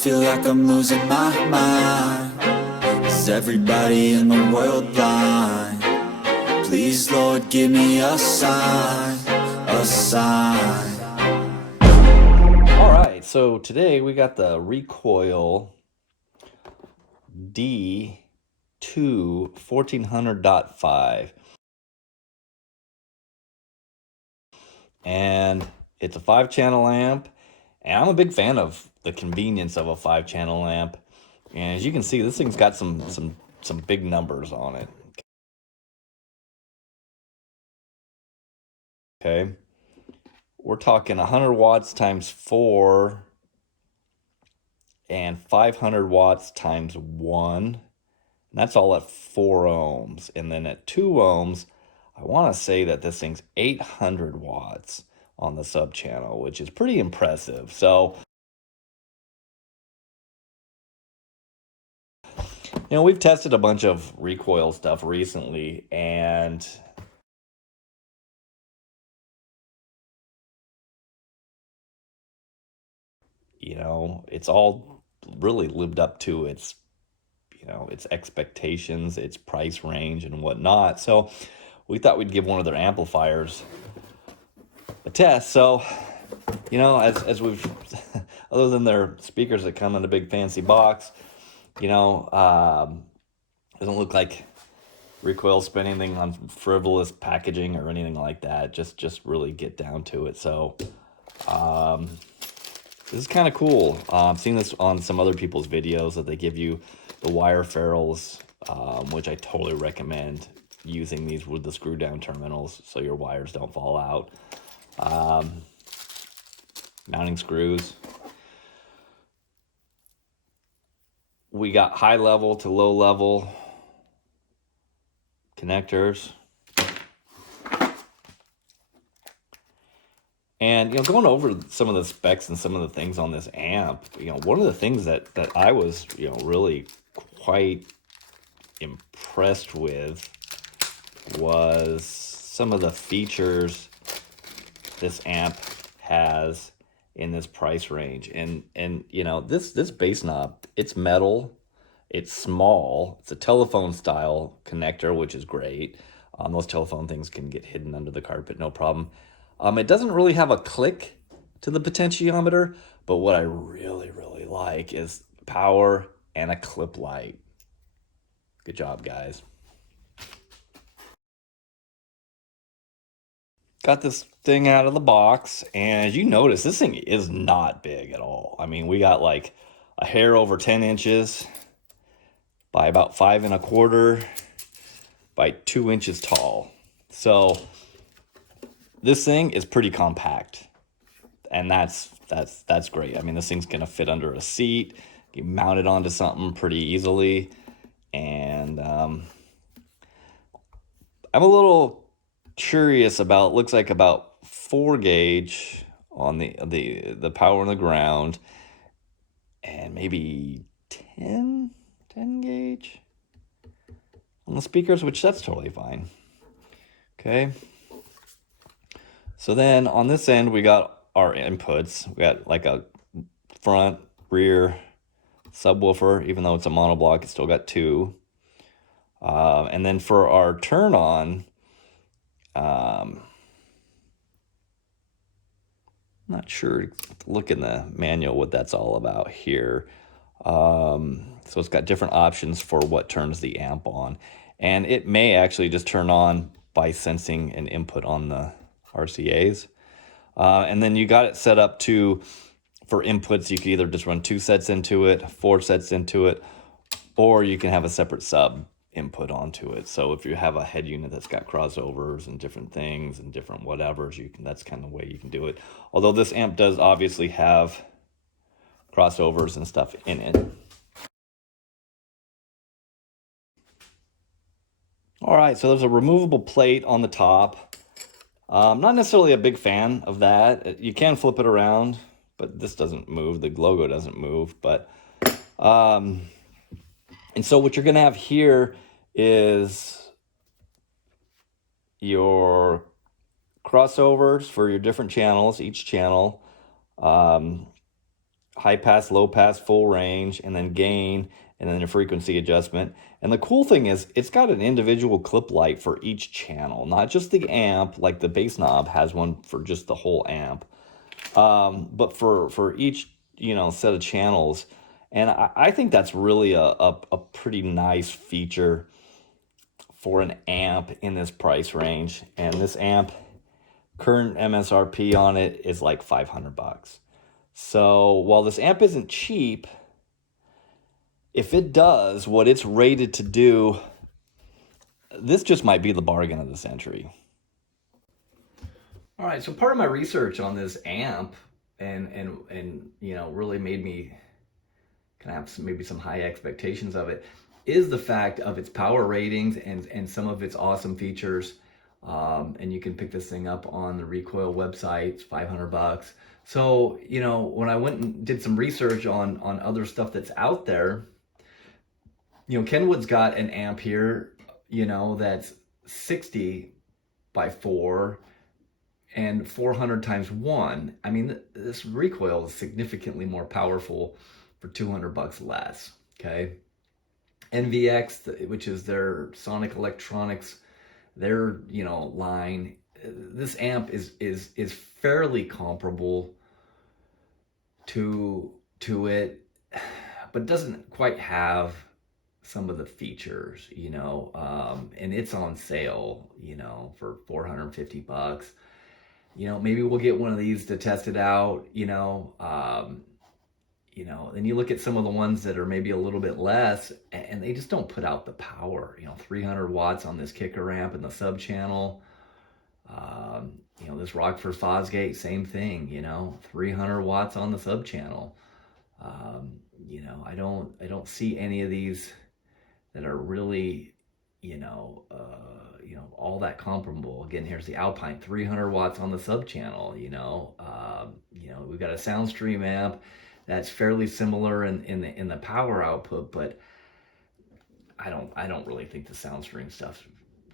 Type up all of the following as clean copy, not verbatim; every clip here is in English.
feel like I'm losing my mind. Is everybody in the world blind? Please, Lord, give me a sign, a sign. All right, so today we got the Recoil DII1400.5. And it's a 5-channel amp, and I'm a big fan of the convenience of a 5-channel amp. And as you can see, this thing's got some big numbers on it. Okay, we're talking 100 watts times 4 and 500 watts times 1. And that's all at 4 ohms. And then at 2 ohms, I want to say that this thing's 800 watts on the sub channel, which is pretty impressive. So, you know, we've tested a bunch of Recoil stuff recently, and you know, it's all really lived up to its, you know, its expectations, its price range and whatnot. So we thought we'd give one of their amplifiers a test. So, you know, as we've, other than their speakers that come in a big fancy box, you know, doesn't look like Recoil spent anything on frivolous packaging or anything like that. Just really get down to it. So, this is kind of cool. I've seen this on some other people's videos that they give you the wire ferrules, which I totally recommend using these with the screw down terminals so your wires don't fall out. Mounting screws. We got high level to low level connectors. And, you know, going over some of the specs and some of the things on this amp, you know, one of the things that I was, you know, really quite impressed with was some of the features this amp has in this price range. And you know, this bass knob, it's metal, it's small, it's a telephone style connector, which is great. Those telephone things can get hidden under the carpet, no problem. It doesn't really have a click to the potentiometer, but what I really like is power and a clip light. Good job, guys. Got this thing out of the box, and as you notice, this thing is not big at all. I mean, we got like a hair over 10 inches by about 5 1/4 by 2 inches tall. So this thing is pretty compact, and that's great. I mean, this thing's gonna fit under a seat. You mount it onto something pretty easily, and I'm a little curious about, looks like about 4 gauge on the power on the ground, and maybe 10 gauge on the speakers, which that's totally fine. Okay. So then on this end, we got our inputs. We got like a front, rear subwoofer. Even though it's a monoblock, it's still got 2. And then for our turn on, not sure, look in the manual what that's all about here. So it's got different options for what turns the amp on. And it may actually just turn on by sensing an input on the RCAs. And then you got it set up to, for inputs, you can either just run 2 sets into it, 4 sets into it, or you can have a separate sub input onto it. So if you have a head unit that's got crossovers and different things and different whatevers, you can, that's kind of the way you can do it. Although this amp does obviously have crossovers and stuff in it. All right, so there's a removable plate on the top. Not necessarily a big fan of that. You can flip it around, but this doesn't move. The logo doesn't move. But and so what you're going to have here is your crossovers for your different channels, each channel, high pass, low pass, full range, and then gain, and then a frequency adjustment. And the cool thing is it's got an individual clip light for each channel, not just the amp, like the bass knob has one for just the whole amp, but for each, you know, set of channels. And I think that's really a pretty nice feature for an amp in this price range. And this amp, current MSRP on it is like $500. So while this amp isn't cheap, if it does what it's rated to do, this just might be the bargain of the century. All right, so part of my research on this amp and you know, really made me kind of have maybe some high expectations of it is the fact of its power ratings and some of its awesome features. And you can pick this thing up on the Recoil website. It's $500. So, you know, when I went and did some research on other stuff that's out there, you know, Kenwood's got an amp here, you know, that's 60 by 4 and 400 times 1. I mean, this Recoil is significantly more powerful for $200 less, okay? NVX, which is their Sonic Electronics, their, you know, line, this amp is fairly comparable to it, but doesn't quite have some of the features, you know, and it's on sale, you know, for $450. You know, maybe we'll get one of these to test it out, you know, then you look at some of the ones that are maybe a little bit less and they just don't put out the power, you know, 300 watts on this kicker amp in the sub channel. You know, this Rockford Fosgate, same thing, you know, 300 watts on the sub channel. You know, I don't see any of these that are really, you know, all that comparable. Again, here's the Alpine, 300 watts on the sub channel, you know, we've got a Soundstream amp that's fairly similar in the power output, but I don't really think the Soundstream stuff's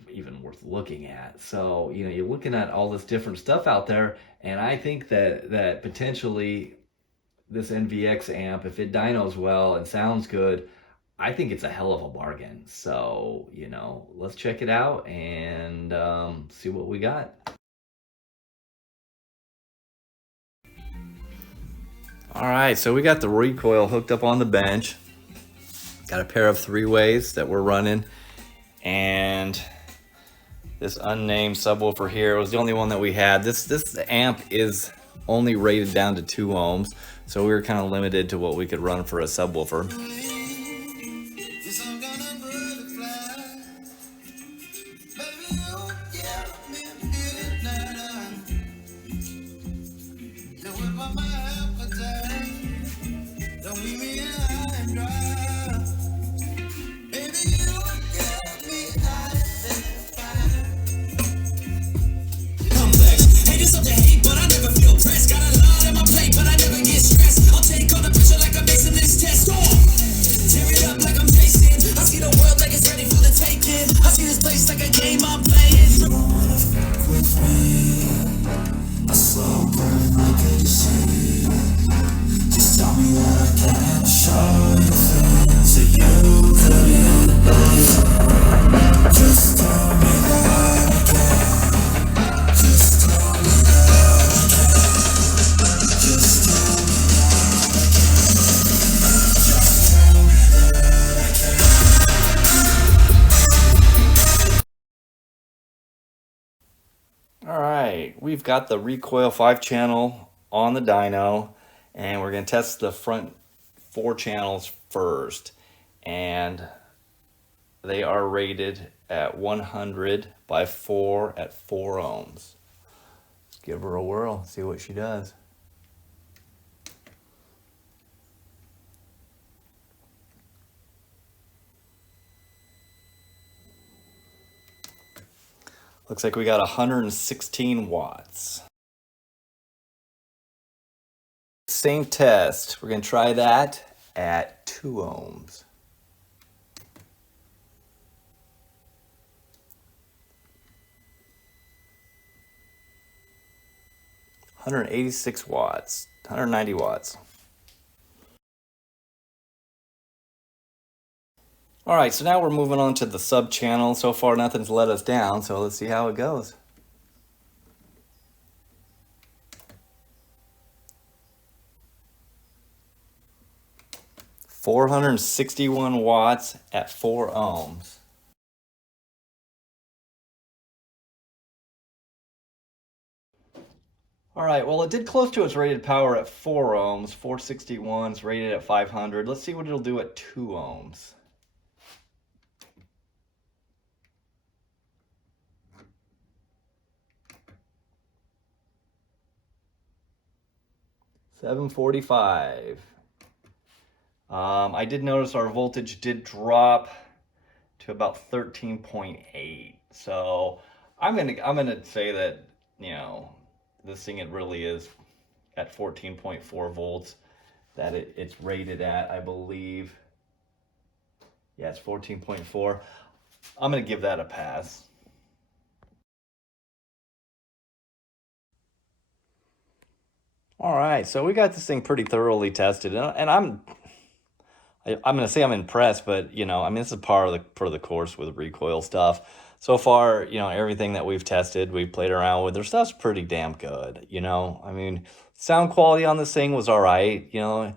even worth looking at. So, you know, you're looking at all this different stuff out there, and I think that potentially this NVX amp, if it dynos well and sounds good, I think it's a hell of a bargain. So, you know, let's check it out and see what we got. All right, so we got the Recoil hooked up on the bench. Got a pair of 3-ways that we're running, and this unnamed subwoofer here was the only one that we had. This amp is only rated down to 2 ohms, so we were kind of limited to what we could run for a subwoofer. All right, we've got the Recoil 5-channel on the dyno, and we're going to test the front 4 channels first, and they are rated at 100 by 4 at 4 ohms. Let's give her a whirl, see what she does. Looks like we got 116 watts. Same test. We're going to try that at 2 ohms. $186 watts, 190 watts. All right, so now we're moving on to the sub channel. So far, nothing's let us down, so let's see how it goes. $461 at 4 ohms. All right, well, it did close to its rated power at 4 ohms. 461 is rated at 500. Let's see what it'll do at 2 ohms. $745. I did notice our voltage did drop to about 13.8. So I'm gonna say that, you know, this thing, it really is at 14.4 volts that it's rated at, I believe. Yeah, it's 14.4. I'm gonna give that a pass. All right, so we got this thing pretty thoroughly tested, and I'm gonna say I'm impressed, but you know, I mean, this is part of the course with recoil stuff. So far, you know, everything that we've tested, we've played around with, their stuff's pretty damn good. You know, I mean, sound quality on this thing was all right. You know,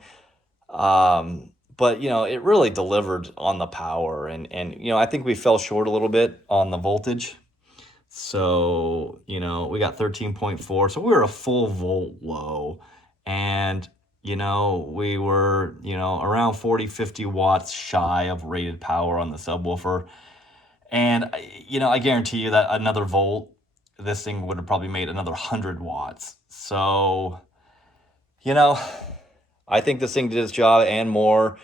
but you know, it really delivered on the power, and you know, I think we fell short a little bit on the voltage. So, you know, we got 13.4. So we were a full volt low. And, you know, we were, you know, around 40, 50 watts shy of rated power on the subwoofer. And, you know, I guarantee you that another volt, this thing would have probably made another 100 watts. So, you know, I think this thing did its job and more.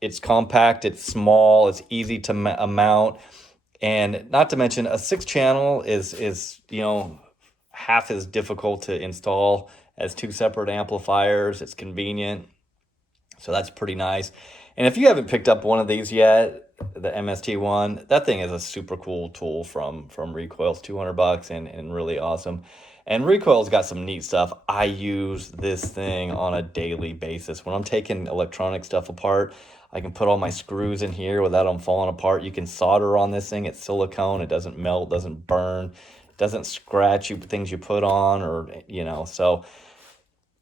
It's compact, it's small, it's easy to mount. And not to mention, a 6-channel is you know, half as difficult to install as 2 separate amplifiers. It's convenient, so that's pretty nice. And if you haven't picked up one of these yet, the MST one, that thing is a super cool tool from Recoil. It's $200 and really awesome. And Recoil's got some neat stuff. I use this thing on a daily basis. When I'm taking electronic stuff apart, I can put all my screws in here without them falling apart. You can solder on this thing. It's silicone. It doesn't melt, doesn't burn, doesn't scratch you things you put on, or you know. So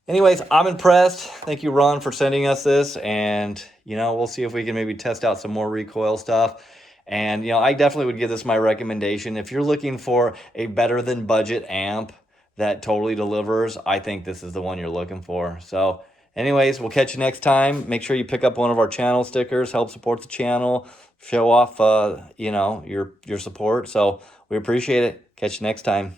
anyways, I'm impressed. Thank you, Ron, for sending us this. And you know, we'll see if we can maybe test out some more recoil stuff. And you know, I definitely would give this my recommendation. If you're looking for a better than budget amp that totally delivers, I think this is the one you're looking for. So anyways, we'll catch you next time. Make sure you pick up one of our channel stickers, help support the channel, show off you know, your support. So we appreciate it. Catch you next time.